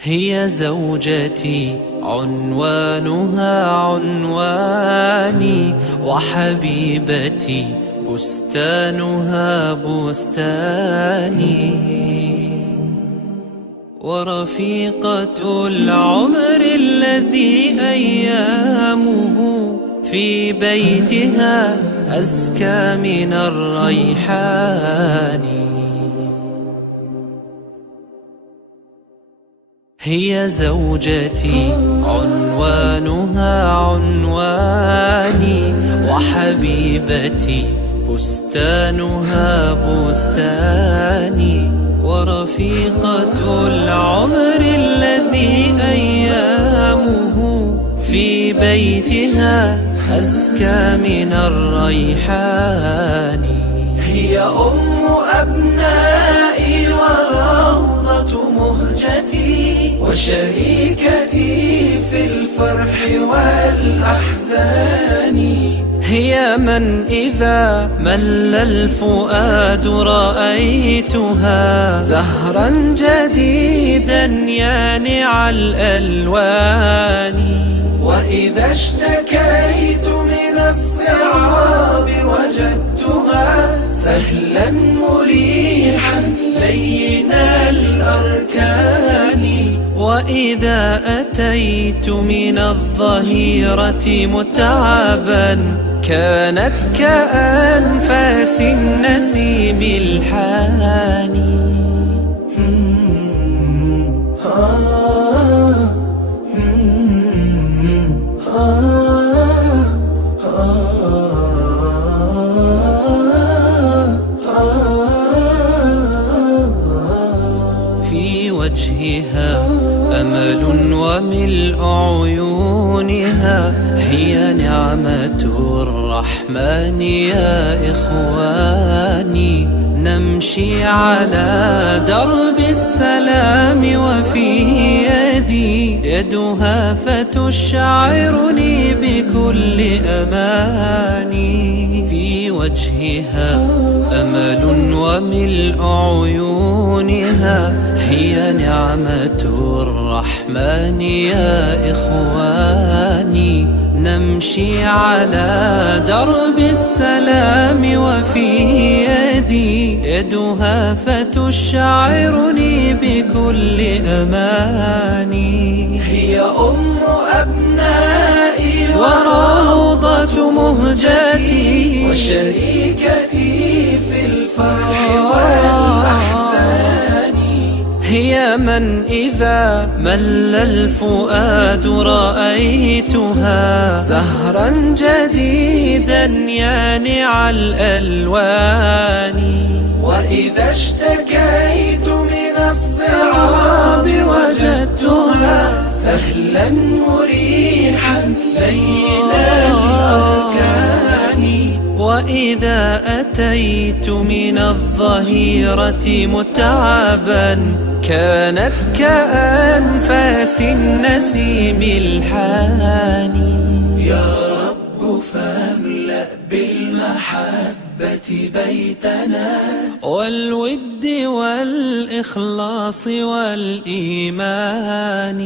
هي زوجتي عنوانها عنواني، وحبيبتي بستانها بستاني، ورفيقة العمر الذي أيامه في بيتها أزكى من الريحان. هي زوجتي عنوانها عنواني، وحبيبتي بستانها بستاني، ورفيقة العمر الذي أيامه في بيتها أزكى من الريحان. هي أم أبنائي وروضة مهجتي، وشريكتي في الفرح والأحزان. هي من إذا مل الفؤاد رأيتها زهرا جديدا يانع الألوان. وإذا اشتكيت من الصعاب وجدتها سهلا مريحا لين الأركان. وإذا أتيت من الظهيرة متعبا كانت كأنفاس النسيم الحاني. في وجهها أمل وملء عيونها، هي نعمة الرحمن يا إخواني. نمشي على درب السلام وفي يدي يدها فتشعرني بكل أماني. في وجهها أمل وملء عيونها، هي نعمة الرحمن يا إخواني. نمشي على درب السلام وفي يدي يدها فتشعرني بكل أماني. هي أم أبنائي وروضة مهجتي، وشريكتي في الفرح والأحزان. هي من إذا مل الفؤاد رأيتها زهرا جديدا يانع الألوان. وإذا اشتكيت من الصعاب وجدتها سهلا مريحا لين الأركان. وإذا أتيت من الظهيرة متعبا كانت كأنفاس النسيم الحاني. يا رب فاملأ بالمحبة بيتنا، والود والإخلاص والإيمان.